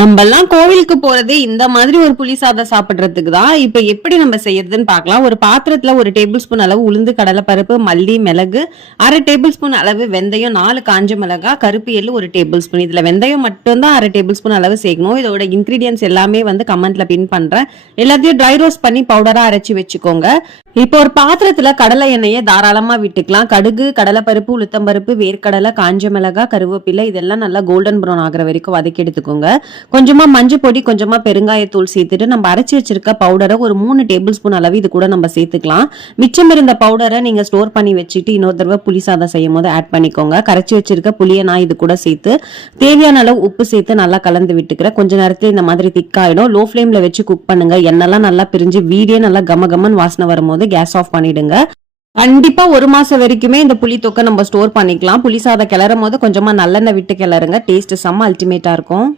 நம்மெல்லாம் கோவிலுக்கு போறது இந்த மாதிரி ஒரு புளி சாதம் சாப்பிடுறதுக்கு தான். இப்ப எப்படி நம்ம செய்யறதுன்னு பார்க்கலாம். ஒரு பாத்திரத்துல 1 டேபிள் ஸ்பூன் அளவு உளுந்து, கடலைப்பருப்பு, மல்லி, மிளகு, 1/2 டேபிள் ஸ்பூன் அளவு வெந்தயம், 4 காஞ்ச மிளகாய், கருப்பு எள்ளு 1 டேபிள் ஸ்பூன். இதுல வெந்தயம் மட்டும் தான் 1/2 டேபிள் ஸ்பூன் அளவு சேர்க்கணும். இதோட இன்கிரீடியன்ஸ் எல்லாமே கமெண்ட்ல பின் பண்றேன். எல்லாத்தையும் ட்ரை ரோஸ்ட் பண்ணி பவுடரா அரைச்சி வச்சுக்கோங்க. இப்போ ஒரு பாத்திரத்துல கடலை எண்ணெயை தாராளமா விட்டுக்கலாம். கடுகு, கடலைப்பருப்பு, உளுத்தம்பருப்பு, வேர்க்கடலை, காஞ்ச மிளகாய், கருவேப்பிலை இதெல்லாம் நல்லா கோல்டன் ப்ரௌன் ஆகிற வரைக்கும் வதக்கி எடுத்துக்கோங்க. கொஞ்சமா மஞ்சள் பொடி, கொஞ்சமா பெருங்காயத்தூள் சேர்த்துட்டு நம்ம அரைச்சி வச்சிருக்க பவுடரை ஒரு 3 டேபிள் ஸ்பூன் அளவு இது கூட நம்ம சேர்த்துக்கலாம். மிச்சம் இருந்த பவுடரை நீங்க ஸ்டோர் பண்ணி வச்சுட்டு இன்னொரு தடவை புளி சாதம் செய்யும் போது ஆட் பண்ணிக்கோங்க. கரைச்சி வச்சிருக்க புளியை நான் இது கூட சேர்த்து தேவையான அளவு உப்பு சேர்த்து நல்லா கலந்து விட்டுக்கிறேன். கொஞ்ச நேரத்துல இந்த மாதிரி திக்காயிடும். லோ ஃபிளேம்ல வச்சு குக் பண்ணுங்க. எண்ணெல்லாம் நல்லா பிரிஞ்சு வீடியோ நல்லா கமகமன் வாசனை வரும்போது கேஸ் ஆஃப் பண்ணிடுங்க. கண்டிப்பா 1 மாசம் வரைக்குமே இந்த புளி தொக்கை நம்ம ஸ்டோர் பண்ணிக்கலாம். புளி சாதம் கிளறும் போது கொஞ்சமா நல்லெண்ணெய் விட்டு கிளறுங்க. டேஸ்ட் செம்ம அல்டிமேட்டா இருக்கும்.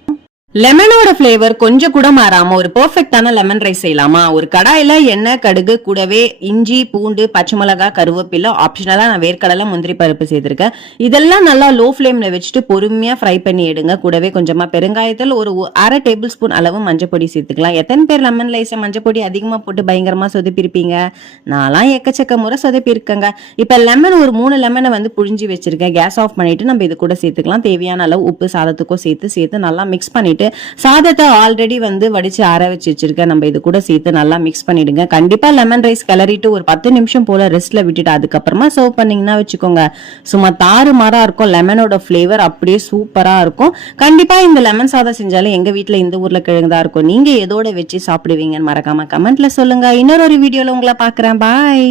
லெமனோட ஃபிளேவர் கொஞ்சம் கூட மாறாம ஒரு பெர்ஃபெக்ட்டான லெமன் ரைஸ் செய்யலாமா? ஒரு கடாயில எண்ணெய், கடுகு, கூடவே இஞ்சி, பூண்டு, பச்சை மிளகாய், கருவேப்பிலை, ஆப்ஷனலா நான் வேர்க்கடலை, முந்திரி பருப்பு சேர்த்திருக்கேன். இதெல்லாம் நல்லா லோ ஃபிளேம்ல வச்சுட்டு பொறுமையா ஃப்ரை பண்ணி எடுங்க. கூடவே கொஞ்சமா பெருங்காயத்தில் ஒரு 1/2 டேபிள் ஸ்பூன் அளவு மஞ்சள் பொடி சேர்த்துக்கலாம். எத்தனை பேர் லெமன் ரைஸை மஞ்சள் பொடி அதிகமா போட்டு பயங்கரமா சொதப்பிருப்பீங்க? நான்லாம் எக்கச்சக்க முறை சொதப்பிருக்கேங்க. இப்ப லெமன் ஒரு 3 லெமனை புழிஞ்சு வச்சிருக்கேன். கேஸ் ஆஃப் பண்ணிட்டு நம்ம இது கூட சேர்த்துக்கலாம். தேவையான அளவு உப்பு சாதத்துக்கும் சேர்த்து நல்லா மிக்ஸ் பண்ணிட்டு சாதத்தை ஆல்ரெடி வடிச்சு ஆற வச்சு வச்சிருக்கேன். நம்ம இது கூட சேர்த்து நல்லா மிக்ஸ் பண்ணிடுங்க. கண்டிப்பா லெமன் ரைஸ் கிளறிட்டு ஒரு 10 நிமிஷம் போல ரெஸ்ட்ல விட்டுட்டு அதுக்கப்புறமா சர்வ் பண்ணீங்கன்னா வச்சுக்கோங்க, சும்மா தாறுமாறா இருக்கும். லெமனோட ஃபிளேவர் அப்படியே சூப்பரா இருக்கும். கண்டிப்பா இந்த லெமன் சாதம் செஞ்சாலும் எங்க வீட்டுல இந்த ஊர்ல கிழங்குதான் இருக்கும். நீங்க எதோட வச்சு சாப்பிடுவீங்கன்னு மறக்காம கமெண்ட்ல சொல்லுங்க. இன்னொரு வீடியோல உங்களை பாக்குறேன். பாய்.